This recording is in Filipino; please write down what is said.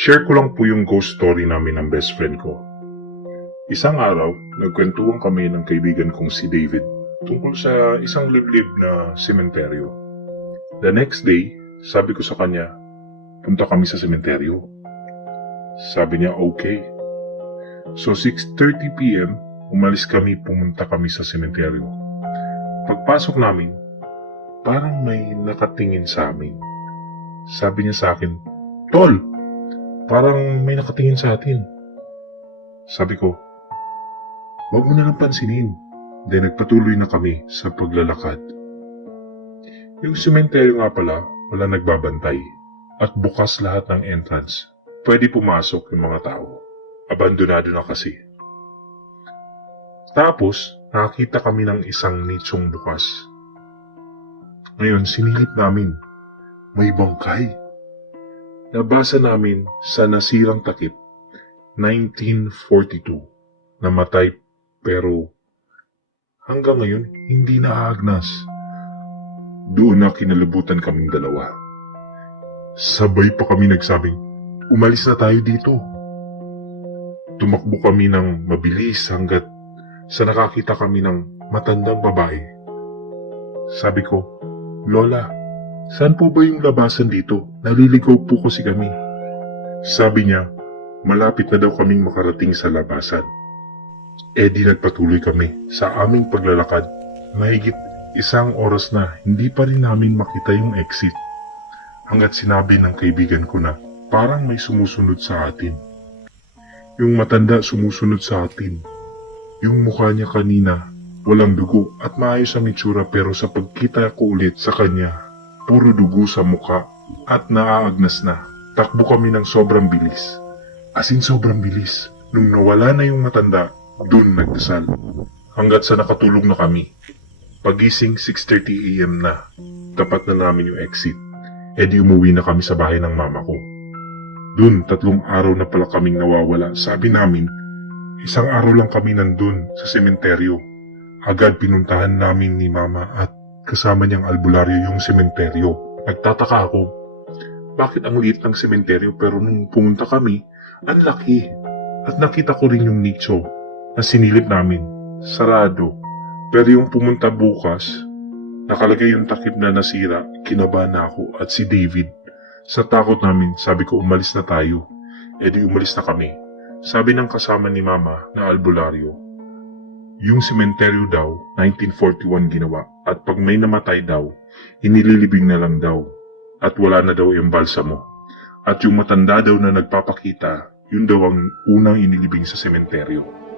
Share ko lang po yung ghost story namin ng best friend ko. Isang araw, nagkwentuhan kami ng kaibigan kong si David tungkol sa isang liblib na sementeryo. The next day, sabi ko sa kanya, punta kami sa sementeryo. Sabi niya, okay. So 6.30pm, umalis kami, pumunta kami sa sementeryo. Pagpasok namin, parang may nakatingin sa amin. Sabi niya sa akin, Tol, parang may nakatingin sa atin. Sabi ko, wag mo na lang pansinin. Then nagpatuloy na kami sa paglalakad. Yung sementeryo nga pala, wala nagbabantay. At bukas lahat ng entrance. Pwede pumasok yung mga tao. Abandonado na kasi. Tapos, nakakita kami ng isang nichong bukas. Ngayon, sinilip namin. May bangkay. Nabasa namin sa nasirang takip, 1942. Namatay pero hanggang ngayon hindi naagnas. Doon na kinalabutan kaming dalawa. Sabay pa kami nagsabing, umalis na tayo dito. Tumakbo kami ng mabilis hanggat sa nakakita kami ng matandang babae. Sabi ko, Lola, saan po ba yung labasan dito? Naliligaw po kasi kami. Sabi niya, malapit na daw kaming makarating sa labasan. E di nagpatuloy kami sa aming paglalakad. Mahigit isang oras na hindi pa rin namin makita yung exit. Hanggat sinabi ng kaibigan ko na parang may sumusunod sa atin. Yung matanda sumusunod sa atin. Yung mukha niya kanina, walang dugo at maayos ang itsura pero sa pagkita ko ulit sa kanya, puro dugo sa mukha at naaagnas na. Takbo kami ng sobrang bilis. As in sobrang bilis. Nung nawala na yung matanda, dun nagdasal. Hanggat sa nakatulog na kami. Pagising 6.30am na. Tapat na namin yung exit. E di umuwi na kami sa bahay ng mama ko. Dun, tatlong araw na pala kaming nawawala. Sabi namin, isang araw lang kami nandun sa sementeryo. Agad pinuntahan namin ni mama at kasama niyang albularyo yung sementeryo. Nagtataka ako, bakit ang liit ng sementeryo pero nung pumunta kami, ang laki. At nakita ko rin yung nicho na sinilip namin. Sarado. Pero yung pumunta bukas, nakalagay yung takip na nasira, kinabahan na ako at si David. Sa takot namin, sabi ko umalis na tayo. E di umalis na kami. Sabi ng kasama ni mama na albularyo, yung sementeryo daw, 1941 ginawa at pag may namatay daw, inililibing na lang daw at wala na daw yung balsamo. At yung matanda daw na nagpapakita, yun daw ang unang inilibing sa sementeryo.